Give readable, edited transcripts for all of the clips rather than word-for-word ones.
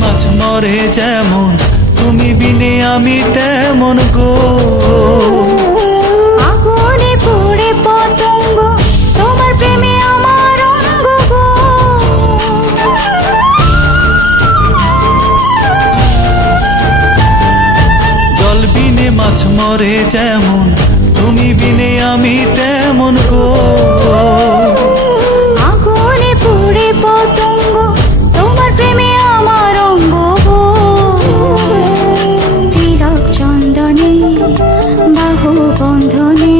মাছ মরে যেমন, তুমি বিনে আমি তেমন গো। আগুনে পুড়ে পতঙ্গ, তোমার প্রেমে আমার অঙ্গ গো। জল বিনে মাছ মরে যেমন, তুমি বিনে আমি তেমন গো। আগুনে পুড়ে পতঙ্গ, তোমার প্রেমে আমার অঙ্গ গো। তিলক চন্দনে বাহু বন্ধনে,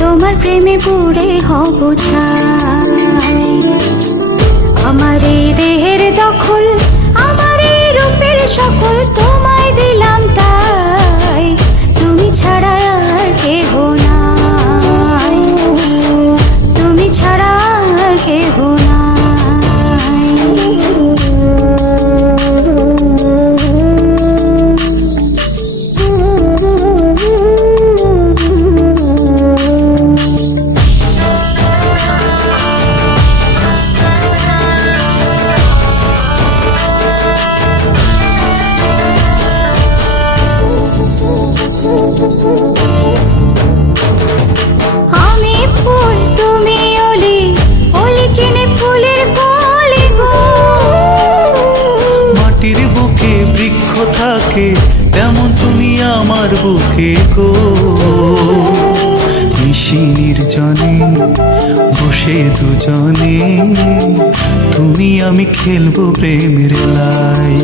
তোমার প্রেমে পুড়ে হব ছাই। আমার এই দেহের দখল, আমার এই রূপের সকল তোমায় দিলাম তাই, তুমি ছাড়া আর কেহ নাই, তুমি ছাড়া আর কেহ নাই। আমি ফুল তুমি অলি, অলি চিনে ফুলের কলি গো। মাটির বুকে বৃক্ষ থাকে, তেমন তুমি আমার বুকে গো। নিশি নির্জনে বসে দুজনে, তুমি আমি খেলবো প্রেমের লাই।